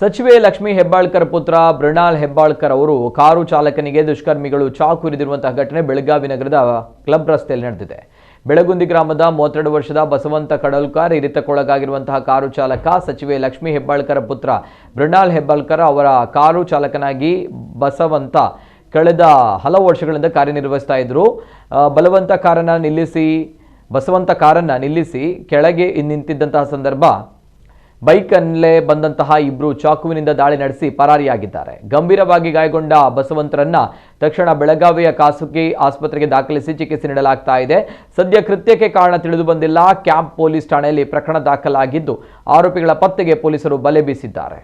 ಸಚಿವೆ ಲಕ್ಷ್ಮೀ ಹೆಬ್ಬಾಳ್ಕರ್ ಪುತ್ರ ಮೃಣಾಲ್ ಹೆಬ್ಬಾಳ್ಕರ್ ಅವರು ಕಾರು ಚಾಲಕನಿಗೆ ದುಷ್ಕರ್ಮಿಗಳು ಚಾಕು ಇರಿದಿರುವಂತಹ ಘಟನೆ ಬೆಳಗಾವಿ ನಗರದ ಕ್ಲಬ್ ರಸ್ತೆಯಲ್ಲಿ ನಡೆದಿದೆ. ಬೆಳಗುಂದಿ ಗ್ರಾಮದ 32 ವರ್ಷದ ಬಸವಂತ ಕಡಲ್ಕರ್ ಇರಿತಕ್ಕೊಳಗಾಗಿರುವಂತಹ ಕಾರು ಚಾಲಕ ಸಚಿವೆ ಲಕ್ಷ್ಮೀ ಹೆಬ್ಬಾಳ್ಕರ್ ಪುತ್ರ ಮೃಣಾಲ್ ಹೆಬ್ಬಾಳ್ಕರ್ ಅವರ ಕಾರು ಚಾಲಕನಾಗಿ ಬಸವಂತ ಕಳೆದ ಹಲವು ವರ್ಷಗಳಿಂದ ಕಾರ್ಯನಿರ್ವಹಿಸ್ತಾ ಇದ್ರು. ಬಸವಂತ ಕಾರನ್ನ ನಿಲ್ಲಿಸಿ ಕೆಳಗೆ ನಿಂತಿದ್ದಂತಹ ಸಂದರ್ಭ ಬೈಕ್ನಲ್ಲೇ ಬಂದಂತಹ ಇಬ್ಬರು ಚಾಕುವಿನಿಂದ ದಾಳಿ ನಡೆಸಿ ಪರಾರಿಯಾಗಿದ್ದಾರೆ. ಗಂಭೀರವಾಗಿ ಗಾಯಗೊಂಡ ಬಸವಂತರನ್ನ ತಕ್ಷಣ ಬೆಳಗಾವಿಯ ಖಾಸಗಿ ಆಸ್ಪತ್ರೆಗೆ ದಾಖಲಿಸಿ ಚಿಕಿತ್ಸೆ ನೀಡಲಾಗ್ತಾ ಇದೆ. ಸದ್ಯ ಕೃತ್ಯಕ್ಕೆ ಕಾರಣ ತಿಳಿದು ಬಂದಿಲ್ಲ. ಕ್ಯಾಂಪ್ ಪೊಲೀಸ್ ಠಾಣೆಯಲ್ಲಿ ಪ್ರಕರಣ ದಾಖಲಾಗಿದ್ದು ಆರೋಪಿಗಳ ಪತ್ತೆಗೆ ಪೊಲೀಸರು ಬಲೆ ಬೀಸಿದ್ದಾರೆ.